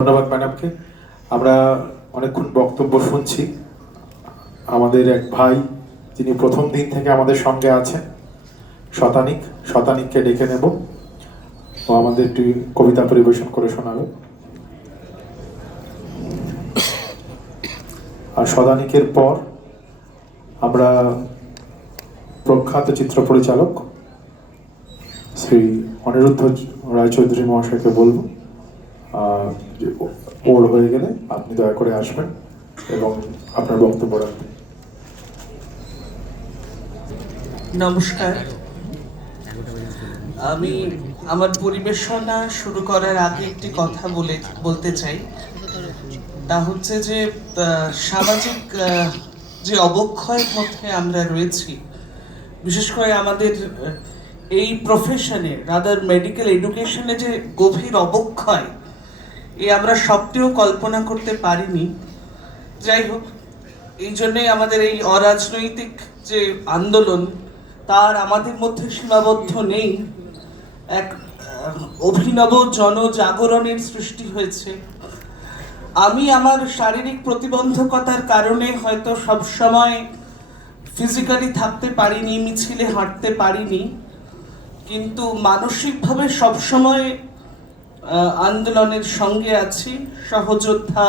ধন্যবাদ ম্যাডামকে। আমরা অনেকক্ষণ বক্তব্য শুনছি। আমাদের এক ভাই যিনি প্রথম দিন থেকে আমাদের সঙ্গে আছেন, শতানিককে ডেকে নেব। ও আমাদের একটি কবিতা পরিবেশন করে শোনাবে। আর শতানিকের পর আমরা প্রখ্যাত চিত্র পরিচালক শ্রী অনিরুদ্ধ রায়চৌধুরী মহাশয়কে বলবো ওর হয়ে গেলে আপনি দয়া করে আসবেন এবং আপনার বক্তব্য রাখবেন। নমস্কার। আমি আমার পরিবেশনা শুরু করার আগে একটি কথা বলতে চাই। তা হচ্ছে যে সামাজিক যে অবক্ষয়ের মধ্যে আমরা রয়েছি, বিশেষ করে আমাদের এই প্রফেশনে, রাদার মেডিকেল এডুকেশনে যে গভীর অবক্ষয়, আমরা সবটিও কল্পনা করতে পারিনি। যাই হোক, এই জন্যই আমাদের এই অরাজনৈতিক যে আন্দোলন, তার আমাদের মধ্যে সীমাবদ্ধ নেই, এক অভিনব জনজাগরণের সৃষ্টি হয়েছে। আমি আমার শারীরিক প্রতিবন্ধকতার কারণে হয়তো সবসময় ফিজিক্যালি থাকতে পারিনি, মিছিলে হাঁটতে পারিনি, কিন্তু মানসিকভাবে সবসময় আন্দোলনের সঙ্গে আছি। সহযোদ্ধা,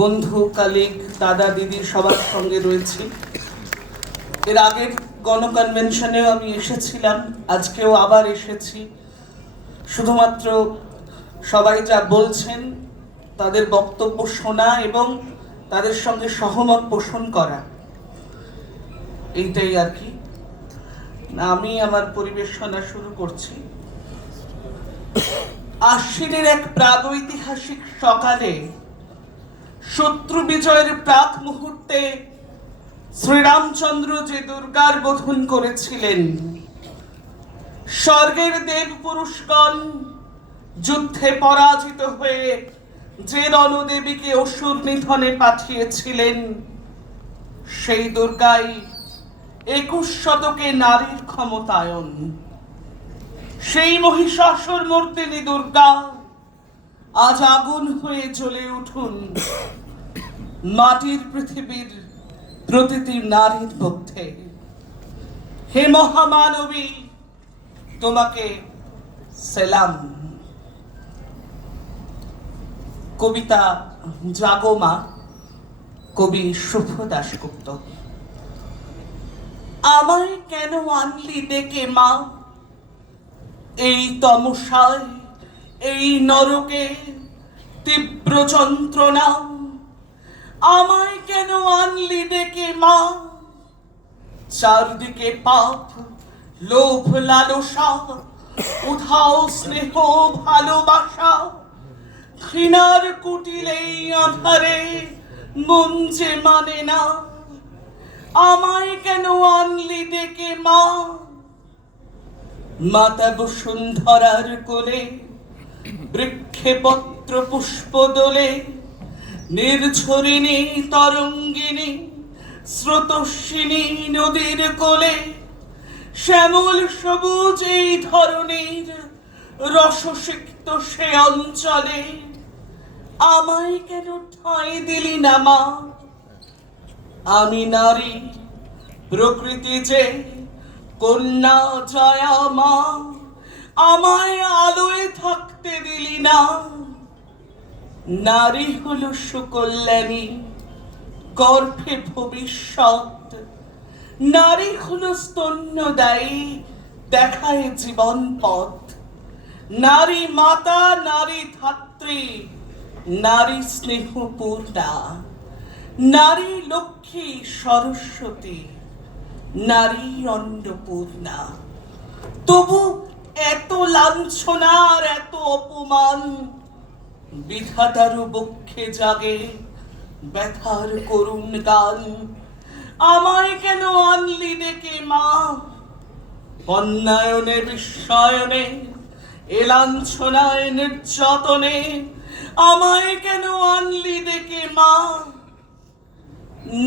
বন্ধু, কালিগ, দাদা, দিদি সবার সঙ্গে রয়েছি। এর আগের গণকনভেনশনেও আমি এসেছিলাম, আজকেও আবার এসেছি। শুধুমাত্র সবাই যা বলছেন তাদের বক্তব্য শোনা এবং তাদের সঙ্গে সহমত পোষণ করা, এইটাই আর কি। আমি আমার পরিবেশনা শুরু করছি। আশ্বিনের এক প্রাগৈতিহাসিক সকালে, শত্রু বিজয়ের প্রাক মুহূর্তে শ্রীরামচন্দ্র যে দুর্গার বোধন করেছিলেন, স্বর্গের দেব পুরুষগণ যুদ্ধে পরাজিত হয়ে যে রণদেবীকে অসুর নিধনে পাঠিয়েছিলেন, সেই দুর্গাই 21 শতকে নারীর ক্ষমতায়ন। সেই মহিষাসুর মূর্তিনি দুর্গা আজ আগুন হয়ে জ্বলে উঠুন মাটির পৃথিবীর প্রতিটি নারীর মধ্যে। হে মহামানবী, তোমাকে সেলাম। কবিতা জাগমা, কবি শুভ দাশগুপ্ত। আমায় কেন আনলি ডেকে মা, এই তমসায়, এই নরকে তীব্র যন্ত্রণা। আমায় কেন আনলি ডেকে মা, চারদিকে পাপ, লোভ, লালসা, উধাও স্নেহ, ভালোবাসা। ঘৃণার কুটিলেই আধারে মন যে মানে না। আমায় কেন আনলি ডেকে মা, মাতা বসুন্ধরার কোলে বৃক্ষে পত্র পুষ্প দোলে। নির্ঝরিণী তরঙ্গিনী স্রোতস্বিনী নদীর কোলে, শ্যামল সবুজ এই ধরনীর রসসিক্ত সে অঞ্চলে। আমায় কেন ঠাঁই দিলি না মা, আমি নারী প্রকৃতি যে কন্যা জয়া মা। আমায় আলোয় থাকতে দিলি না, নারী হলো সুকল্যাণী, গর্ভে ভবিষ্যৎ। নারী হলো স্তন্যদায়ী, দেখায় জীবন পথ। নারী মাতা, নারী ধাত্রী, নারী স্নেহপূর্ণা। নারী লক্ষ্মী সরস্বতী, নারী অন্নপূর্ণা। তবু এত লাঞ্ছনা আর এত অপমান, বিধাতার বক্ষে জাগে ব্যথার করুণ গান। আমায় কেন আনলি ডেকে মা, বন্যায়নে বিশ্বায়নে, এ লাঞ্ছনায় নির্যাতনে। আমায় কেন আনলি ডেকে মা,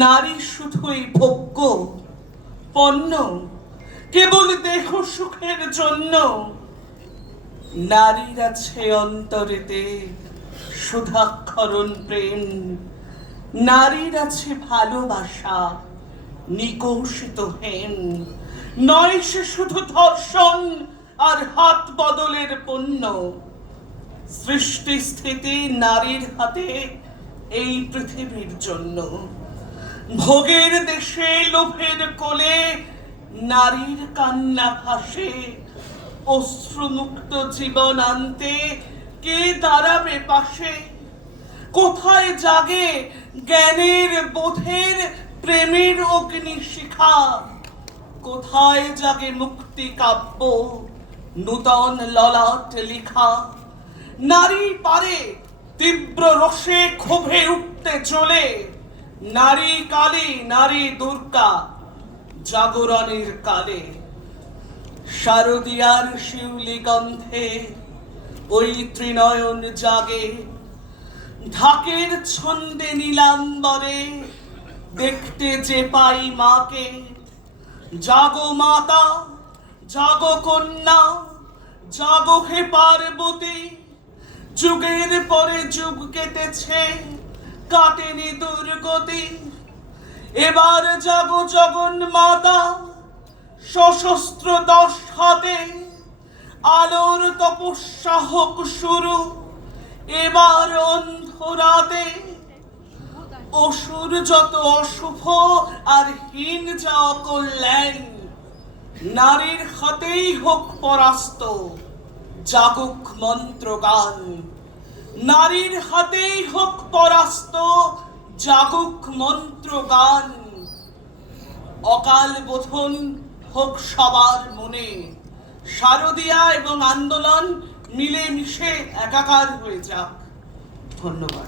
নারী শুধুই ভোগ্য পণ্য, কেবল দেহ সুখের জন্য। নারীর আছে অন্তরেতে সুধাক্ষরণ প্রেম, নারীর আছে ভালোবাসা, নিকৌশিত হেম, নয় সে শুধু ধর্ষণ আর হাত বদলের পণ্য। সৃষ্টি স্থিতি নারীর হাতে এই পৃথিবীর জন্য। ভোগের দেশে লোভের কোলে নারীর কান্না ভাসে, অশ্রুমুক্ত জীবন আনতে কে দাঁড়াবে পাশে? কোথায় জাগে জ্ঞানের বোধের প্রেমের অগ্নি শিখা? কোথায় জাগে মুক্তি কাব্য নূতন ললাট লিখা? নারী পারে তীব্র রসে ক্ষোভে উঠতে চলে, নারী কালী নারী দুর্গা জাগরণের কালে। শারদিয়ার শিউলি গন্ধে ওই ত্রিনয়ন জাগে, ঢাকের ছন্দে নীলাম্বরে দেখতে যে পাই মাকে। জাগো মাতা, জাগো কন্যা, জাগো হে পার্বতী, যুগের পরে যুগ কেটেছে কাটেনি দুর্গতি। এবার জাগো জগন মাতা, সশস্ত্র 10 হাতে, আলোর তপস্যা হোক শুরু এবার অন্ধরাতে। অসুর যত অশুভ আর হীন যা অকল্যাণ, নারীর হাতেই হোক পরাস্ত, জাগুক মন্ত্রগান। নারীর হাতেই হোক পরাস্ত, জাগুক মন্ত্রগান। অকাল বোধন হোক সবার মনে, শারদিয়া এবং আন্দোলন মিলে মিশে একাকার হয়ে যাক। ধন্যবাদ।